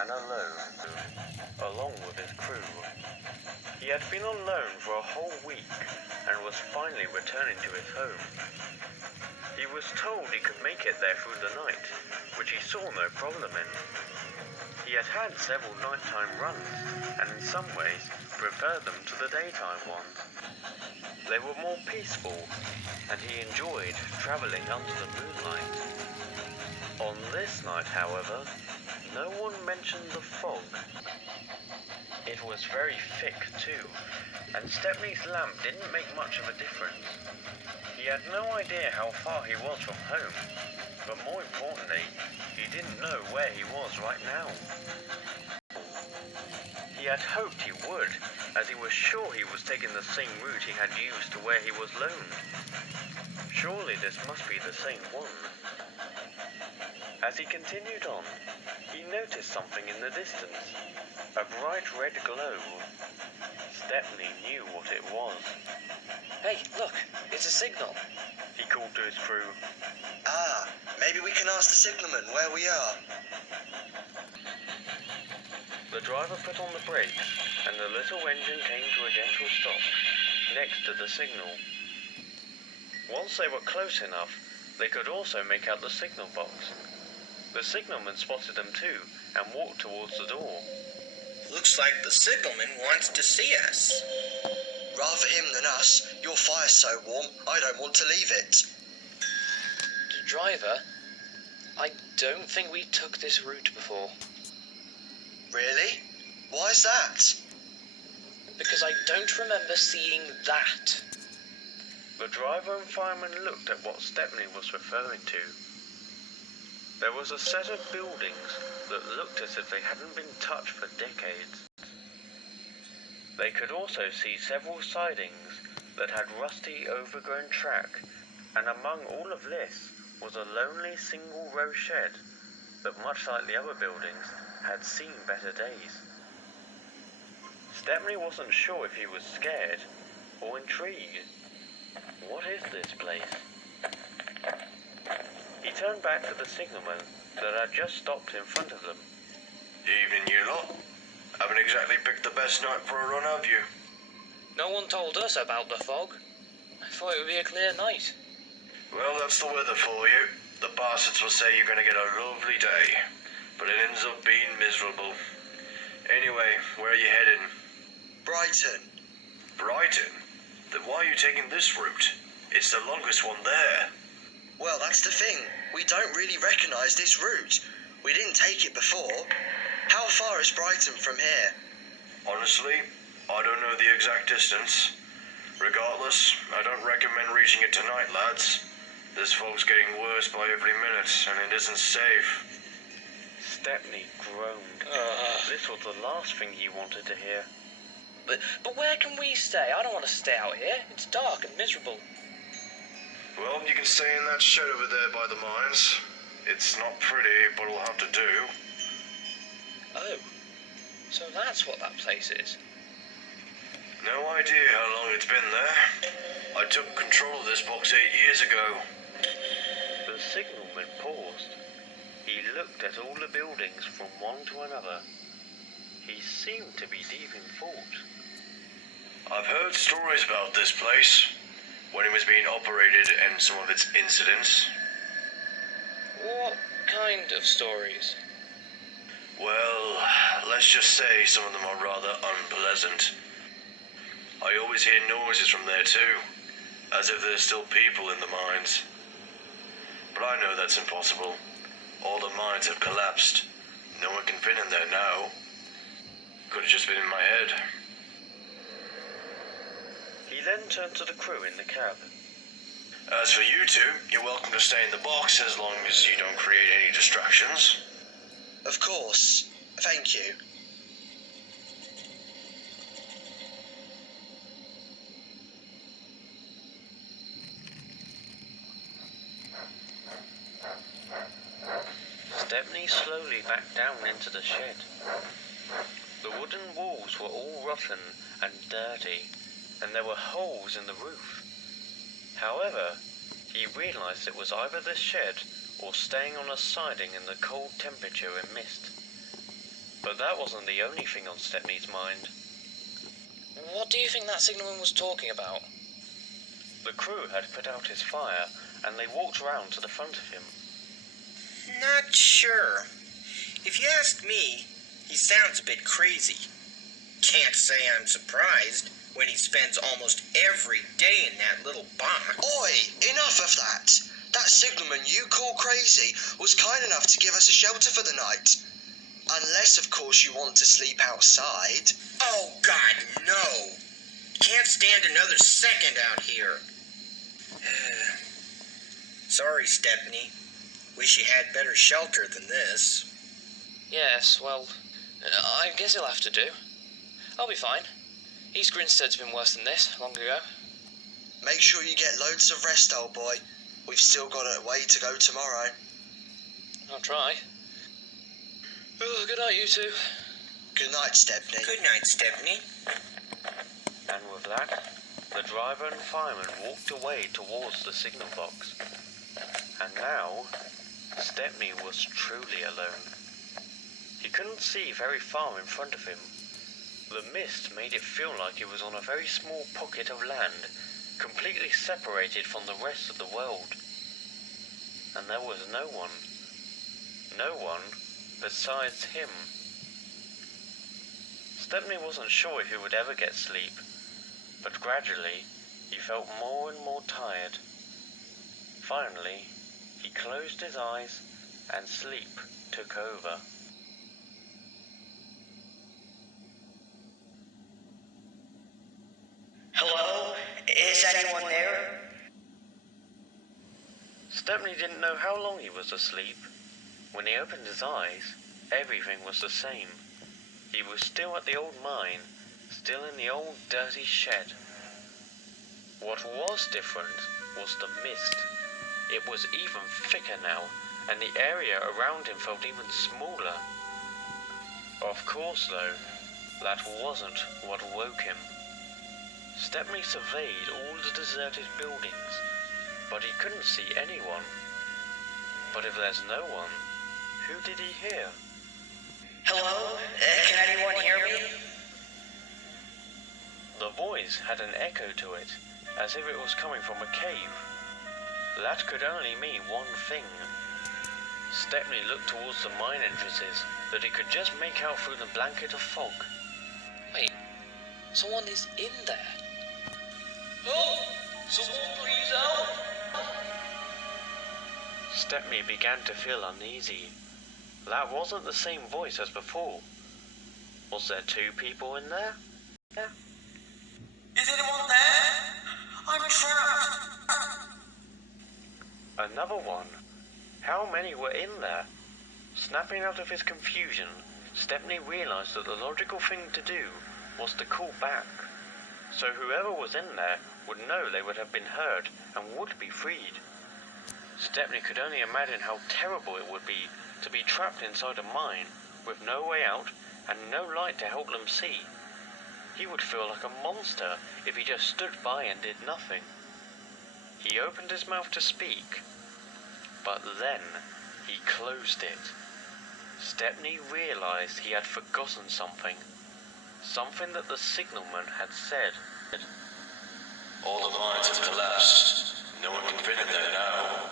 and alone, along with his crew. He had been on loan for a whole week and was finally returning to his home. He was told he could make it there through the night, which he saw no problem in. He had had several nighttime runs, and in some ways preferred them to the daytime ones. They were more peaceful, and he enjoyed travelling under the moonlight. On this night, however, no one mentioned the fog. It was very thick too, and Stepney's lamp didn't make much of a difference. He had no idea how far he was from home, but more importantly, he didn't know where he was right now. He had hoped he would, as he was sure he was taking the same route he had used to where he was loaned. Surely this must be the same one. As he continued on, he noticed something in the distance, a bright red glow. Stepney knew what it was. Hey, look, it's a signal. He called to his crew. Maybe we can ask the signalman where we are. The driver put on the brakes, and the little engine came to a gentle stop, next to the signal. Once they were close enough, they could also make out the signal box. The signalman spotted them too, and walked towards the door. Looks like the signalman wants to see us. Rather him than us. Your fire's so warm, I don't want to leave it. Driver, I don't think we took this route before. Really? Why's that? Because I don't remember seeing that. The driver and fireman looked at what Stepney was referring to. There was a set of buildings that looked as if they hadn't been touched for decades. They could also see several sidings that had rusty, overgrown track, and among all of this was a lonely single-row shed that, much like the other buildings, had seen better days. Stepney wasn't sure if he was scared or intrigued. What is this place? He turned back to the signalman that had just stopped in front of them. Evening, you lot. Haven't exactly picked the best night for a run, have you? No one told us about the fog. I thought it would be a clear night. Well, that's the weather for you. The bastards will say you're going to get a lovely day, but it ends up being miserable. Anyway, where are you heading? Brighton. Brighton? Then why are you taking this route? It's the longest one there. Well, that's the thing. We don't really recognise this route. We didn't take it before. How far is Brighton from here? Honestly, I don't know the exact distance. Regardless, I don't recommend reaching it tonight, lads. This fog's getting worse by every minute, and it isn't safe. Stepney groaned. This was the last thing he wanted to hear. But where can we stay? I don't want to stay out here. It's dark and miserable. Well, you can stay in that shed over there by the mines. It's not pretty, but it'll have to do. Oh, so that's what that place is. No idea how long it's been there. I took control of this box 8 years ago. The signalman paused. He looked at all the buildings from one to another. He seemed to be deep in thought. I've heard stories about this place, when it was being operated and some of its incidents. What kind of stories? Well, let's just say some of them are rather unpleasant. I always hear noises from there too, as if there's still people in the mines. But I know that's impossible. All the mines have collapsed. No one can fit in there now. Could have just been in my head. He then turned to the crew in the cab. As for you two, you're welcome to stay in the box as long as you don't create any distractions. Of course. Thank you. Stepney slowly backed down into the shed. The wooden walls were all rotten and dirty, and there were holes in the roof. However, he realized it was either this shed or staying on a siding in the cold temperature and mist. But that wasn't the only thing on Stepney's mind. What do you think that signalman was talking about? The crew had put out his fire, and they walked round to the front of him. Not sure. If you ask me, he sounds a bit crazy. Can't say I'm surprised when he spends almost every day in that little box. Oi, enough of that. That signalman you call crazy was kind enough to give us a shelter for the night. Unless, of course, you want to sleep outside. Oh, God, no. Can't stand another second out here. Sorry, Stepney. Wish you had better shelter than this. Yes, well, I guess he'll have to do. I'll be fine. East Grinstead's been worse than this, long ago. Make sure you get loads of rest, old boy. We've still got a way to go tomorrow. I'll try. Oh, good night, you two. Good night, Stepney. Good night, Stepney. And with that, the driver and fireman walked away towards the signal box. And now, Stepney was truly alone. He couldn't see very far in front of him. The mist made it feel like he was on a very small pocket of land, completely separated from the rest of the world. And there was no one. No one besides him. Stepney wasn't sure if he would ever get sleep, but gradually he felt more and more tired. Finally, he closed his eyes and sleep took over. Hello? Is anyone there? Stepney didn't know how long he was asleep. When he opened his eyes, everything was the same. He was still at the old mine, still in the old dirty shed. What was different was the mist. It was even thicker now, and the area around him felt even smaller. Of course, though, that wasn't what woke him. Stepney surveyed all the deserted buildings, but he couldn't see anyone. But if there's no one, who did he hear? Hello? Can anyone hear me? The voice had an echo to it, as if it was coming from a cave. That could only mean one thing. Stepney looked towards the mine entrances that he could just make out through the blanket of fog. Wait, someone is in there. Oh, someone please help! Stepney began to feel uneasy. That wasn't the same voice as before. Was there two people in there? Is anyone there? I'm trapped. Another one. How many were in there? Snapping out of his confusion, Stepney realized that the logical thing to do was to call back. So whoever was in there would know they would have been heard and would be freed. Stepney could only imagine how terrible it would be to be trapped inside a mine with no way out and no light to help them see. He would feel like a monster if he just stood by and did nothing. He opened his mouth to speak, but then he closed it. Stepney realized he had forgotten something. Something that the signalman had said. All the mines have collapsed. No one can fit in there now.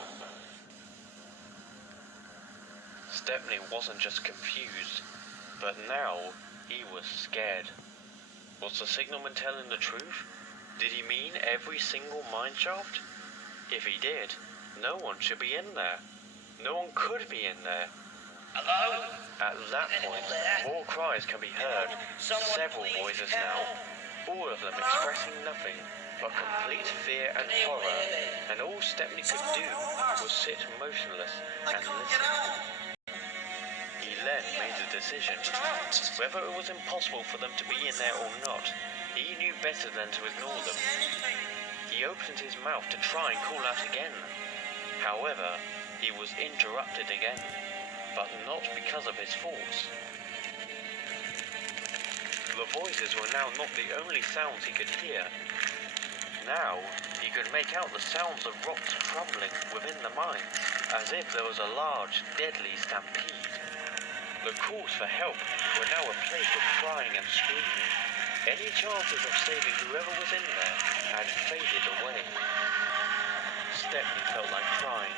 Stepney wasn't just confused, but now he was scared. Was the signalman telling the truth? Did he mean every single mine shaft? If he did, no one should be in there. No one could be in there. Hello? At that point, more cries can be heard. Several voices now, all of them expressing nothing but complete fear and horror, and all Stepney could do was sit motionless and listen. He then made a decision. Whether it was impossible for them to be in there or not, he knew better than to ignore them. He opened his mouth to try and call out again. However, he was interrupted again, but not because of his thoughts. The voices were now not the only sounds he could hear. Now, he could make out the sounds of rocks crumbling within the mine, as if there was a large, deadly stampede. The calls for help were now a place of crying and screaming. Any chances of saving whoever was in there had faded away. Stepney felt like crying.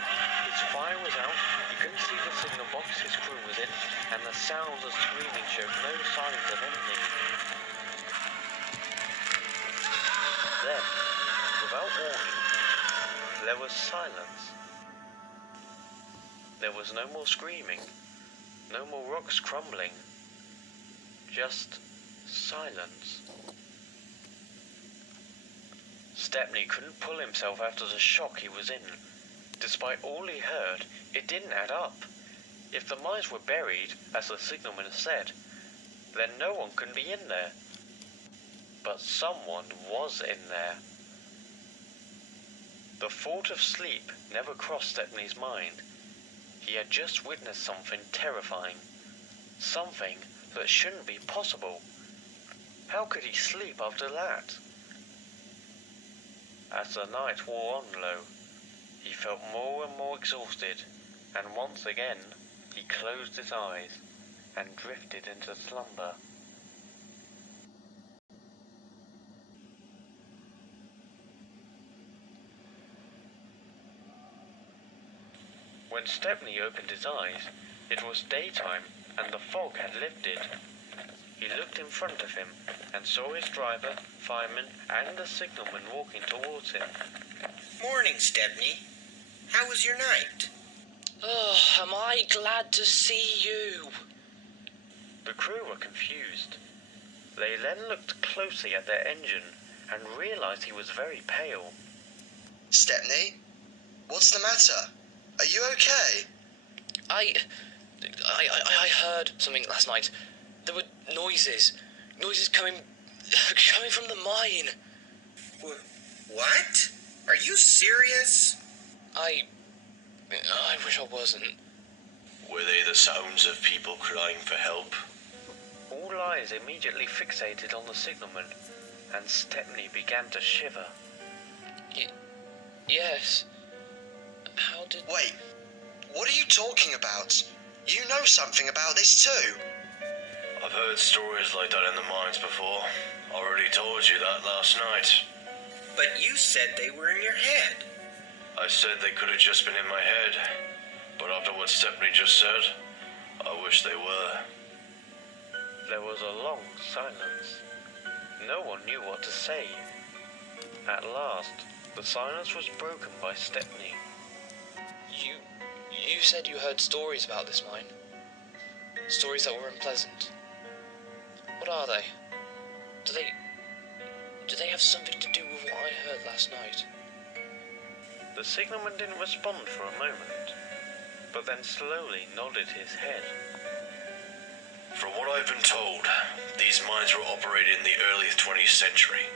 His fire was out, he couldn't see the signal box his crew was in, and the sounds of screaming showed no signs of ending. Then, without warning, there was silence. There was no more screaming, no more rocks crumbling, just silence. Stepney couldn't pull himself out of the shock he was in. Despite all he heard, it didn't add up. If the mines were buried, as the signalman said, then no one could be in there. But someone was in there. The thought of sleep never crossed Stepney's mind. He had just witnessed something terrifying. Something that shouldn't be possible. How could he sleep after that? As the night wore on low, he felt more and more exhausted, and once again he closed his eyes and drifted into slumber. When Stepney opened his eyes, it was daytime and the fog had lifted. He looked in front of him and saw his driver, fireman, and the signalman walking towards him. Morning, Stepney. How was your night? Oh, am I glad to see you? The crew were confused. They then looked closely at their engine and realized he was very pale. Stepney? What's the matter? Are you okay? I heard something last night. There were noises coming from the mine. What? Are you serious? I wish I wasn't. Were they the sounds of people crying for help? All eyes immediately fixated on the signalman, and Stepney began to shiver. Yes. How did... Wait, what are you talking about? You know something about this too. I've heard stories like that in the mines before. I already told you that last night. But you said they were in your head. I said they could have just been in my head, but after what Stepney just said, I wish they were. There was a long silence. No one knew what to say. At last, the silence was broken by Stepney. You said you heard stories about this mine. Stories that were unpleasant. What are they? Do they have something to do with what I heard last night? The signalman didn't respond for a moment, but then slowly nodded his head. From what I've been told, these mines were operated in the early 20th century.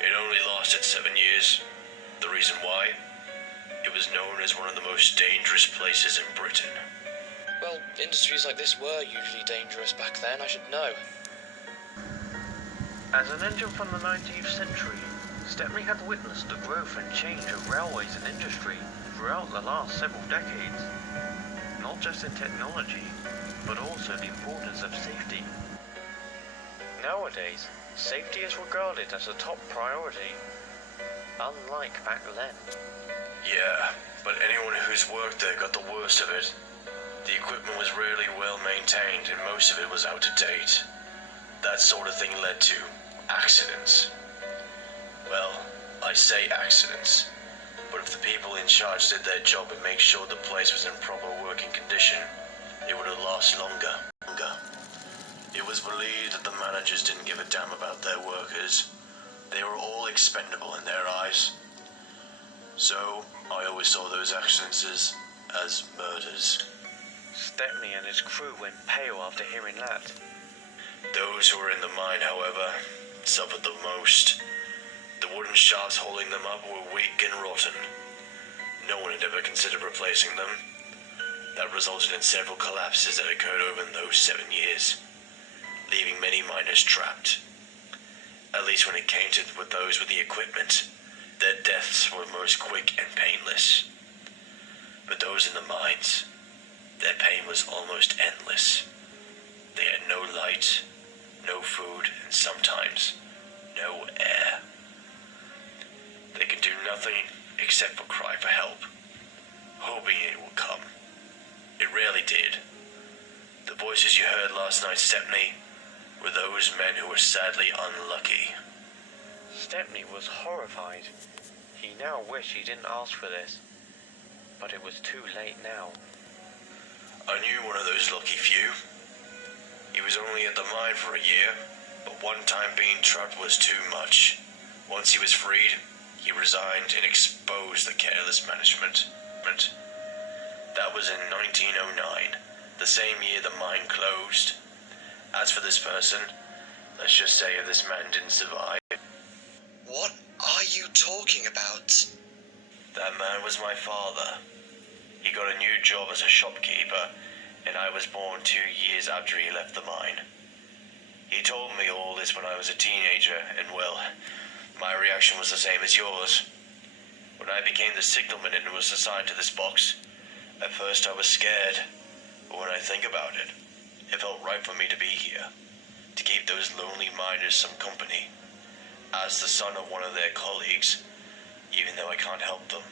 It only lasted 7 years. The reason why? It was known as one of the most dangerous places in Britain. Well, industries like this were usually dangerous back then, I should know. As an engine from the 19th century, Stepney had witnessed the growth and change of railways and industry throughout the last several decades. Not just in technology, but also the importance of safety. Nowadays, safety is regarded as a top priority, unlike back then. Yeah, but anyone who's worked there got the worst of it. The equipment was rarely well maintained and most of it was out of date. That sort of thing led to accidents. Well, I say accidents, but if the people in charge did their job and made sure the place was in proper working condition, it would have lasted longer. It was believed that the managers didn't give a damn about their workers. They were all expendable in their eyes. So, I always saw those accidents as murders. Stepney and his crew went pale after hearing that. Those who were in the mine, however, suffered the most. The wooden shafts holding them up were weak and rotten. No one had ever considered replacing them. That resulted in several collapses that occurred over those 7 years, leaving many miners trapped. At least when it came to those with the equipment, their deaths were most quick and painless. But those in the mines, their pain was almost endless. They had no light, no food, and sometimes no air. They could do nothing except for cry for help, hoping it would come. It rarely did. The voices you heard last night, Stepney, were those men who were sadly unlucky. Stepney was horrified. He now wished he didn't ask for this, but it was too late now. I knew one of those lucky few. He was only at the mine for a year, but one time being trapped was too much. Once he was freed, he resigned and exposed the careless management. That was in 1909, the same year the mine closed. As for this person, let's just say if this man didn't survive. What are you talking about? That man was my father. He got a new job as a shopkeeper, and I was born 2 years after he left the mine. He told me all this when I was a teenager, and well, my reaction was the same as yours. When I became the signalman and was assigned to this box, at first I was scared, but when I think about it, it felt right for me to be here, to keep those lonely miners some company, as the son of one of their colleagues, even though I can't help them,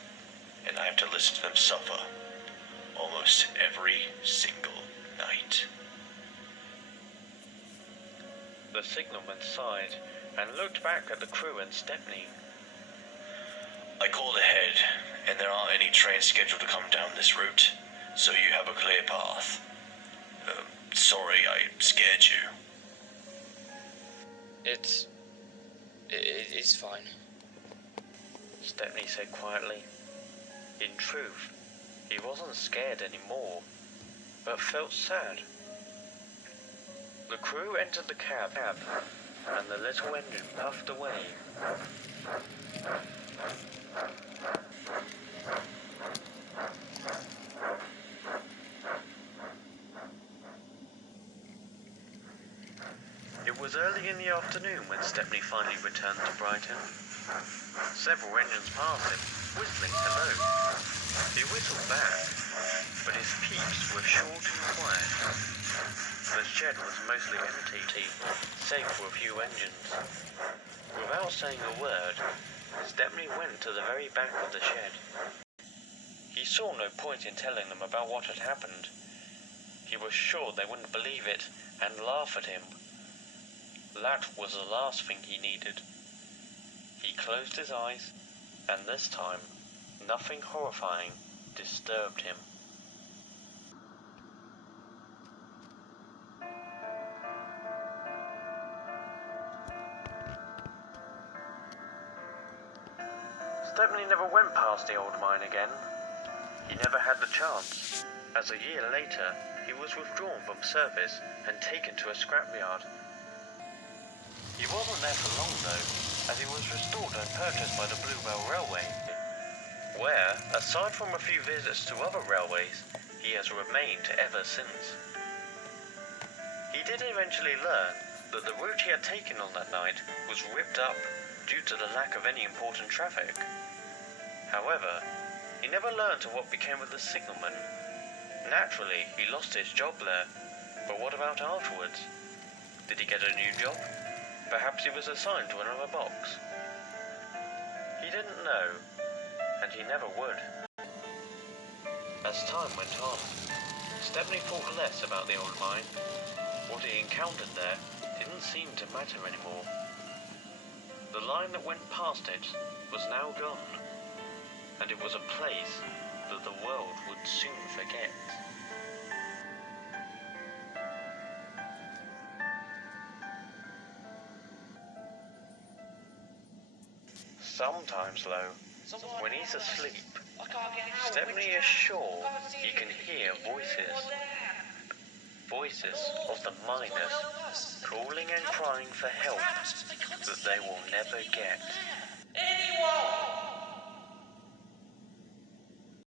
and I have to listen to them suffer almost every single night. The signalman sighed and looked back at the crew and Stepney. I called ahead, and there aren't any trains scheduled to come down this route, so you have a clear path. Sorry I scared you. It's fine. Stepney said quietly. In truth, he wasn't scared anymore, but felt sad. The crew entered the cab, and the little engine puffed away. It was early in the afternoon when Stepney finally returned to Brighton. Several engines passed him, whistling hello. He whistled back, but his peeps were short and quiet. The shed was mostly empty, save for a few engines. Without saying a word, Stepney went to the very back of the shed. He saw no point in telling them about what had happened. He was sure they wouldn't believe it and laugh at him. That was the last thing he needed. He closed his eyes, and this time, nothing horrifying disturbed him. Stepney never went past the old mine again. He never had the chance, as a year later he was withdrawn from service and taken to a scrapyard. He wasn't there for long though, as he was restored and purchased by the Bluebell Railway, where, aside from a few visits to other railways, he has remained ever since. He did eventually learn that the route he had taken on that night was ripped up due to the lack of any important traffic. However, he never learned to what became of the signalman. Naturally, he lost his job there, but what about afterwards? Did he get a new job? Perhaps he was assigned to another box. He didn't know, and he never would. As time went on, Stepney thought less about the old mine. What he encountered there didn't seem to matter anymore. The line that went past it was now gone, and it was a place that the world would soon forget. Sometimes, though, when he's asleep, Stepney is sure he can hear voices. Voices of the miners, calling and crying for help that they will never get. Anyone!